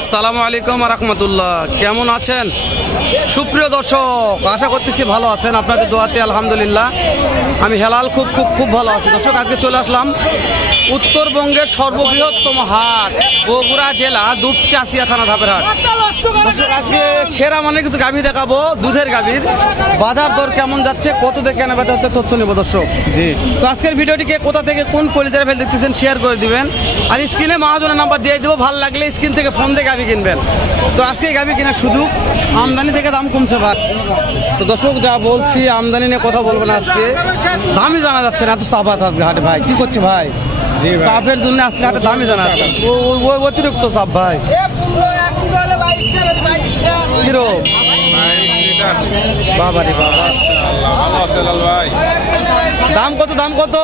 আসসালামু আলাইকুম রাহমাতুল্লাহ। কেমন আছেন সুপ্রিয় দর্শক? আশা করতেছি ভালো আছেন, আপনাদের দোয়াতে আলহামদুলিল্লাহ আমি হেলাল খুব ভালো আছি। দর্শক, আজকে চলে আসলাম উত্তরবঙ্গের সর্ববৃহত্তম হাট, বগুড়া জেলা দুপচাচিয়া থানা ধাপের হাট। দর্শক, আজকে সেরা মানে কিছু গাভী দেখাবো, দুধের গাভীর বাজার দর কেমন যাচ্ছে, কত থেকে কেনা বেচা হচ্ছে তথ্য নেব দর্শক। জি, তো আজকের ভিডিওটিকে কোথা থেকে কোন কলিজারে ফেল দেখতেছেন শেয়ার করে দিবেন, আর স্ক্রিনে মহাজনের নাম্বার দিয়ে দেবো, ভালো লাগলে স্ক্রিন থেকে ফোন দিয়ে গাভী কিনবেন। তো আজকে গাভী কেনার সুযোগ, আমদানি থেকে দাম কমছে ভাই। তো দর্শক, যা বলছি আমদানি নিয়ে কথা বলবো না, আজকে দামই জানা যাচ্ছে না, এত চাপ আছে আজকে হাটে ভাই। কি করছে ভাই? চাপের জন্য আজকে হাটে দামই জানা যাচ্ছে, ওই অতিরিক্ত চাপ ভাই। হিরো বাবা রে বাবা, দাম কত? দাম কত?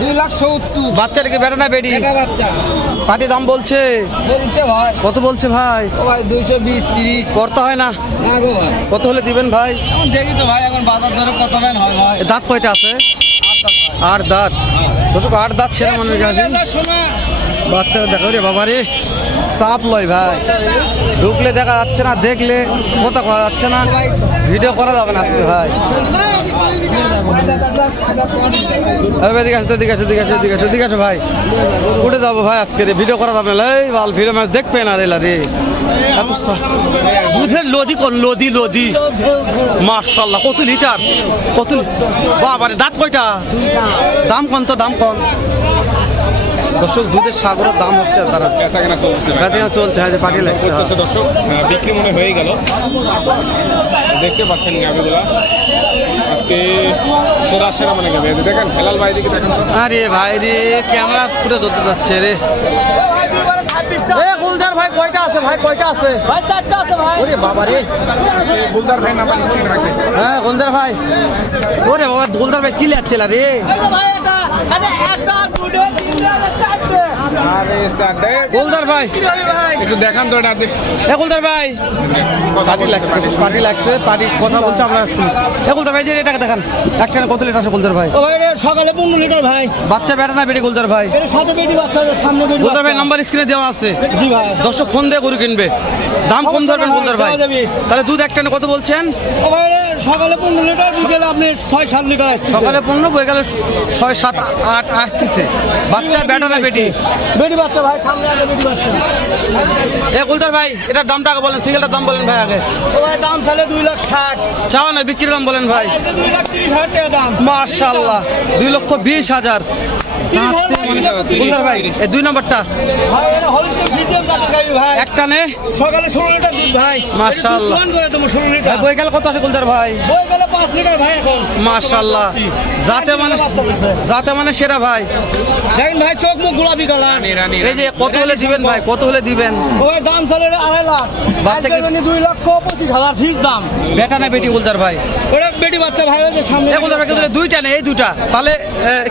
2,70,000। বাচ্চাটা কি বেটা না বেডি? বাচ্চা পাটি দাম বলছে ভাই, কত বলছে ভাই? ভাই 220-30 করতে হয় না? না গো ভাই, কত হলে দিবেন ভাই? এখন দেখি তো ভাই, এখন বাজার দরে কত মান হয় ভাই। দাঁত কয়টা আছে? 8 দাঁত। দর্শক, 8 দাঁত সেরা মানুষ গাভী। বাচ্চারা দেখো রে বাবা রে, চাপ লয় ভাই, ঢুকলে দেখা যাচ্ছে না, দেখলে কথা করা যাচ্ছে না, ভিডিও করা যাবে না আজকে ভাই। এদিকে আসো ভাই, উঠে যাবো ভাই, আজকে রে ভিডিও করা যাবে না। এই বাল ভিডিও ম্যাচ দেখবে না রে রে, এত দুধের লদি কোন লদি মাশাআল্লাহ। কত লিটার? বাবা রে, দাঁত কয়টা? দাম কোন? তো দাম কোন? দর্শক, দুধের সাগরের দাম হচ্ছে, তারা বেচাকেনা চলছে। হ্যাঁ, যে পার্টি লাগছে দর্শক, বিক্রি মনে হয়ে গেল, দেখতে পাচ্ছেন গাভিগুলা আজকে সেরা মানে গাভি। দেখেন হেলাল ভাই, দিকে দেখেন। আরে ভাই রে, ক্যামেরা ফুটে ধরতে যাচ্ছে রে। গুলজার ভাই কয়টা আছে ভাই? কয়টা আছে ভাই? 4টা আছে ভাই। ওরে বাবা রে, গুলদার ভাই নাম্বার লিখে রাখে। হ্যাঁ গুলজার ভাই, ওরে বাবা, গুলজার ভাই কি লাগছে রে? গুলজার ভাই একটু দেখান তো এটা। গুলজার ভাই, পার্টি লাগছে, পার্টি কথা বলছে, আমরা শুনি। গুলজার ভাই, যে এটাকে দেখান, একটা কত লিটার আছে গুলজার ভাই? সকালে 15 লিটার ভাই। বাচ্চা বেটা না বেটি গুলজার ভাই? সাথে বেটি বাচ্চা, সামনে বেটি। গুলজার ভাই নাম্বার স্ক্রিনে দেওয়া আছে। জি ভাই। দর্শক ফোন দিয়ে গরু কিনবে, দাম কম ধরবেন গুলজার ভাই। তাহলে দুধ একটা কত বলছেন? সকালে 15 লিটার, বিকেলে আপনি 6-7 লিটার আসছে। সকালে 15, বই গেলে 6-7-8 আসতেছে। বাচ্চা বেটা না বেটি? বেটি বাচ্চা ভাই, সামনে আগে বেটি বাচ্চা। গুলজার ভাই, এটার দামটা আগে বলেন, সিঙ্গেলটার দাম বলেন ভাই আগে। ভাই দাম চাইলে 2,60,000। চাওয়া না, বিক্রির দাম বলেন ভাই। 2,30,000 টাকা দাম। মাশাআল্লাহ, 2,20,000। গুলজার ভাই, এই 2 নম্বরটা ভাই এটা হলিস্টিক ফ্রিজিয়ান জাতের গাভী ভাই। একটা নে, সকালে 16 লিটার দুধ ভাই। মাশাআল্লাহ। এটা দুধ করে তোমার 16 লিটার। ভাই বই গেলে কত আছে গুলজার ভাই? বই গেলে 5 লিটার ভাই এখন। মাশাআল্লাহ, যাতে মানে সেরা ভাই। দেখেন ভাই, চোখ মুখ গোলাপি কালার। এই যে কত হলে দিবেন ভাই? কত হলে দিবেন? ওই দাম চাইলে 2.5 লাখ। বাচ্চাকে 2,25,000 ফিক্স দাম। বেটা না বেটি গুলজার ভাই? ওটা বেটি বাচ্চা ভাই, ওই যে সামনে। গুলজার ভাই, কিন্তু দুইটা নেই, এই দুটা, তাহলে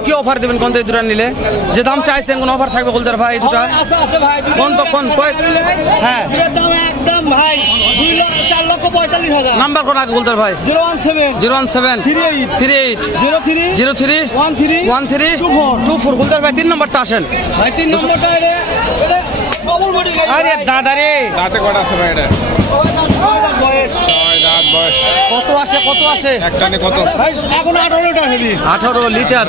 কি অফার দিবেন কোন? এই দুটা নিলে যে দাম চাইছেন, কোন অফার থাকবে গুলজার ভাই? এই দুটা আছে ভাই। কোন তো কোন? হ্যাঁ, এর দাম একদম ভাই 4,45,000। নাম্বার কোন আগে গুলজার ভাই? 017 017 38 03 03 13 24। গুলজার ভাই 3 নম্বরটা আসেন ভাই। 3 নম্বরটা এটা ডবল বডি গাড়ি। আরে দাদা রে, দাঁতে কয়টা আছে ভাই? এটা বয়স 6 দাঁত বয়স। কত আসে? কত আসে একটানে কত ভাই? এখন 18 লিটার হেভি। 18 লিটার।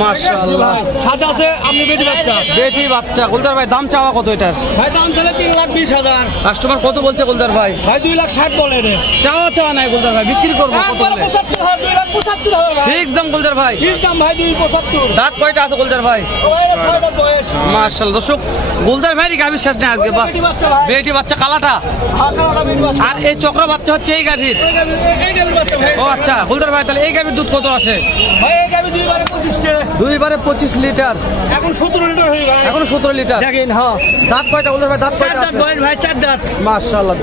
মাশাআল্লাহ, সাদা আছে, আপনি বেটি বাচ্চা। বেটি বাচ্চা। গুলজার ভাই, দাম চাওয়া কত এটার? ভাই দাম চলে 3,20,000। কাস্টমার কত বলছে গুলজার ভাই? ভাই 2,60,000 বলে রে। চাওয়া নাই গুলজার ভাই, বিক্রি করবো কত বলে? 75,000, 2,75,000 ভাই। ফিক্স দাম গুলজার ভাই। ফিক্স দাম ভাই 2,75,000। দাঁত কয়টা আছে গুলজার ভাই? ওই 6 দাঁত বয়স। মাশাআল্লাহ। দর্শক, গুলজার ভাইয়ের গাভীর শেষ নেই আজকে। বাহ, বেটি বাচ্চা ভাই। বেটি বাচ্চা কালাটা, হালকা বেটি বাচ্চা। আর এই চক্র বাচ্চা হচ্ছে এই গাভীর। এই গাভীর বাচ্চা ভাই। ও আচ্ছা গুলজার ভাই, তাহলে এই গাভীর দুধ কত আসে? ভাই এই গাভী 2,25 টাকা। 25 লিটার। এখন 17 লিটার হয়ে ভাই। এখনো 17 লিটার। দেখেন হ্যাঁ। দাঁত কয়টা গুলজার ভাই? দাঁত 4 কয়টা দাঁত আছে? বয়স ভাই, 4 দাঁত। মাশাআল্লাহ।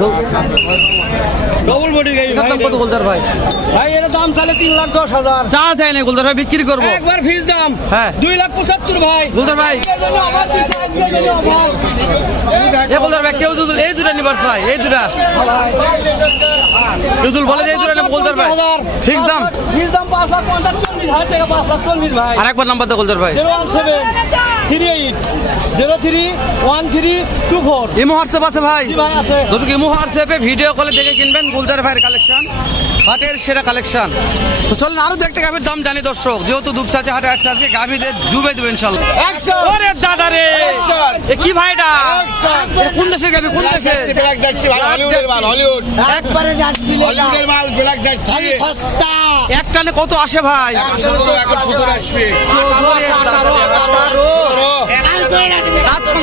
ডবল বডি গাভী এটার ভাই। দাম কত গুলজার ভাই? ভাই এর দাম চাইলে 3,10,000। চা যায় না গুলজার ভাই, বিক্রি করবো। একবার ফিক্স দাম। হ্যাঁ। 2,75,000 ভাই। গুলজার ভাই, এর জন্য আমার দিছে, আজকের জন্য আমার। গুলজার ভাই, কেউ যদি এই দুটা নিবার চাই, এই দুটা দুদুল বলে যে এই দুটা নেব গুলজার ভাই, ফিক্স দাম। ফিক্স দাম 5,50,000 40,000 টাকা। 5,40,000 ভাই। আরেকবার নাম্বার দাও গুলজার ভাই। 017 38 031324 ইমো হোয়াটসঅ্যাপ আছে ভাই? জি ভাই আছে। দর্শক ইমো হোয়াটসঅ্যাপে ভিডিও কলে দেখে কিনবেন গুলজার ভাইয়ের কালেকশন, হাটের সেরা কালেকশন। তো চলুন আরো দু একটা গাভির দাম জানি দর্শক, যেহেতু দুপচাচে হাটে আসছে আজকে গাভিদের ডুবে দেবে ইনশাল্লাহ। ওরে দাদা রে, এ কি ভাইটা? এ কোন দেশের গাভি, কোন দেশের? একবারে যাচ্ছি এক টানে কত আসে ভাই? ওরে দাদা রে,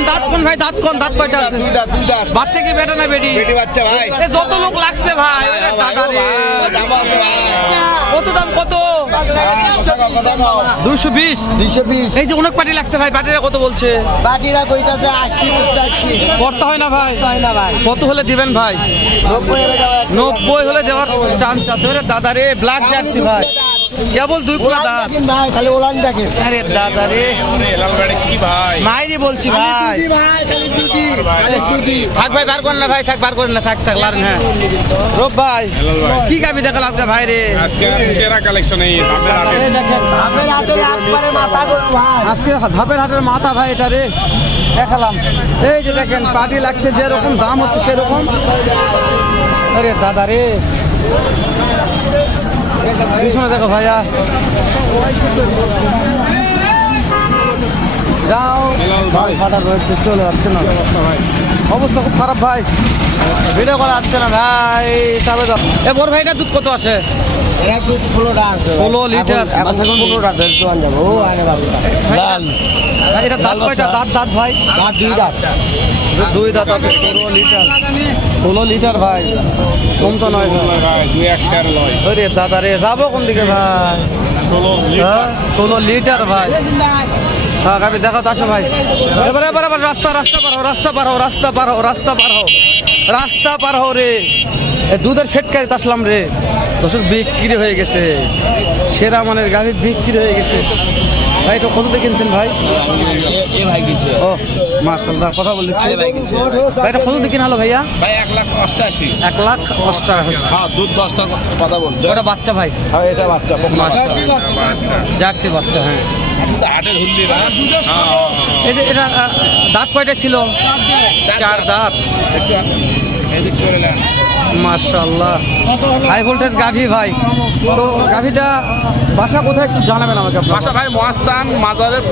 দাঁত কোন ভাই, দাঁত কোন, দাঁত কয়টা আছে? বাচ্চা কি বেটা না বেটি? এ যত লোক লাগছে ভাই, ওরে দাদা রে। কত দাম, কত? 220। 220 এই যে অনেক পার্টি লাগছে ভাই, পার্টিরা কত বলছে? বাকিরা কইতাছে 80 85 করতে হয় না ভাই? হয় না ভাই কত হলে দিবেন ভাই? 90 হলে দেওয়ার চান্স আছে। ওরে দাদা রে, ব্ল্যাক জার্সি ভাই, কেবল 2 কোনা দাঁত। ভাই খালি ওলান দেখেন আরে দাদা রে, কি ভাই মাইরি বলছি ভাই। ভাই খালি দুটি থাক ভাই, বার করেন না ভাই, থাক বার করেন না, থাক থাক লারেন। হ্যাঁ রব ভাই, কি গাবি দেখাল আজকে ভাই রে? আজকে সেরা কালেকশন এই দাদা রে দেখেন, আপনার হাতে একবারে মাথা গরু ভাই আজকে ধাপের হাটের মাথা ভাই এটা রে দেখালাম। এই যে দেখেন পাটি লাগছে, যেরকম দাম হচ্ছে সেরকম। আরে দাদা রে, পিছনে দেখো ভাইয়া, যাও ভাই। ফাটা রয়েছে, চলে যাচ্ছে না, অবস্থা খুব খারাপ ভাই, ভিডিও করা যাচ্ছে না ভাই। তবে যাও, এ বড় ভাইটা দুধ কত আছে? এরা দুধ 16 টাকা 16 লিটার। এখন 15 টাকা দোকান যাব ও আরে বাচ্চা লাল ভাই, এটা দাঁত কয়টা? দাঁত ভাই, দাঁত দুই দাঁত দুই দাঁত আছে। 16 লিটার, 16 লিটার ভাই, কম তো নয় ভাই। ভাই 2-1 শেয়ার লয় আরে দাদা রে, যাবো কোন দিকে ভাই? 16 হ্যাঁ 16 লিটার ভাই। হ্যাঁ গাবি দেখো তো, আসো ভাই। এবার এবার এবার রাস্তা পার হও, রাস্তা পার হও রে। এ দুধের ফেটকারিতে আসলাম রে। দর্শক বিক্রি হয়ে গেছে, সেরা মানের গাভি বিক্রি হয়ে গেছে ভাই। এটা কততে কিনছেন ভাই? ও মাশাআল্লাহ, কথা বলছি ভাই। এটা কততে কিনা হলো ভাইয়া? ভাই 1,88,000 1,88,000। হ্যাঁ দুধ 10টা কথা বলছে ওটা বাচ্চা ভাই, হ্যাঁ এটা বাচ্চা মাশাআল্লাহ, জার্সি বাচ্চা। হ্যাঁ হাটের হুল্লি না এই যে এটা দাঁত কয়টা ছিল? 4 দাঁত। মাশাআল্লাহ, হাই ভোল্টেজ গাভি ভাই। তো গাভিটা বাসা কোথায় একটু জানাবেন আমাকে আপনারা? বাসা ভাই মহাস্থান মাজারের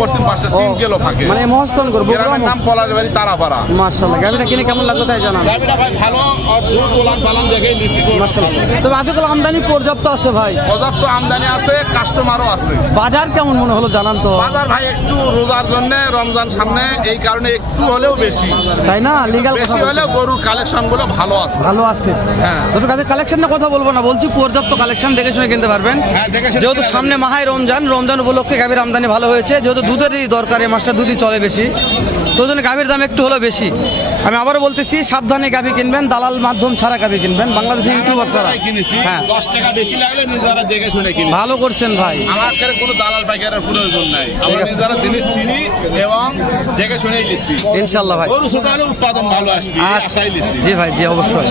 পশ্চিম পাশে 3 কিলো ফাঁকে মানে মহস্থান করবো। গ্রামের নাম পলাশবাড়ি তারাপাড়া। মাশাআল্লাহ, গাভিটা কিনে কেমন লাগলো তাই জানান। গাভিটা ভাই ভালো আর দুধ ওলান পালান দেখেই লিসি মাশাআল্লাহ, তবে আজকাল আমদানি পর্যাপ্ত আছে ভাই, পর্যাপ্ত আমদানি আছে, কাস্টমারও আছে। বাজার কেমন মনে হলো জানান তো? বাজার ভাই একটু রোজার জন্য, রমজান সামনে, এই কারণে একটু হলেও বেশি তাই না? লিগাল কথা বেশি বলছি। হলেও গরুর কালেকশন গুলো ভালো আছে। ভালো আছে। হ্যাঁ দুটো কাজের কালেকশনের কথা বলবো না, বলছি পর্যাপ্ত কালেকশন দেখে শুনে কিনতে পারবেন। হ্যাঁ, দেখে শুনে যেহেতু কিনতে সামনে মাহায় রমজান উপলক্ষে গাভীর আমদানি ভালো হয়েছে, যেহেতু দুধেরই দরকার, এই মাসটা দুধই চলে বেশি, তো ওই জন্য গাভীর দাম একটু হলো বেশি। আমি আবারও বলতেছি, সাবধানে গাভী কিনবেন, দালাল মাধ্যম ছাড়া গাভী কিনবেন, বাংলাদেশে ইউটিউবার ছাড়া। কিনেছি হ্যাঁ 10 টাকা বেশি লাগলে নিজেরা দেখে শুনে কিনি। ভালো করছেন ভাই। আমার কাছে কোনো দালাল পাইকারের প্রয়োজন নাই, ঠিক আমরা আছে। নিজেরা জিনিস চিনি এবং দেখে শুনেই লিখছি। ইনশাল্লাহ ভাই। গরু ছোট হলে উৎপাদন ভালো আসবে, এই আশাই লিখছি। জি ভাই, জি অবশ্যই।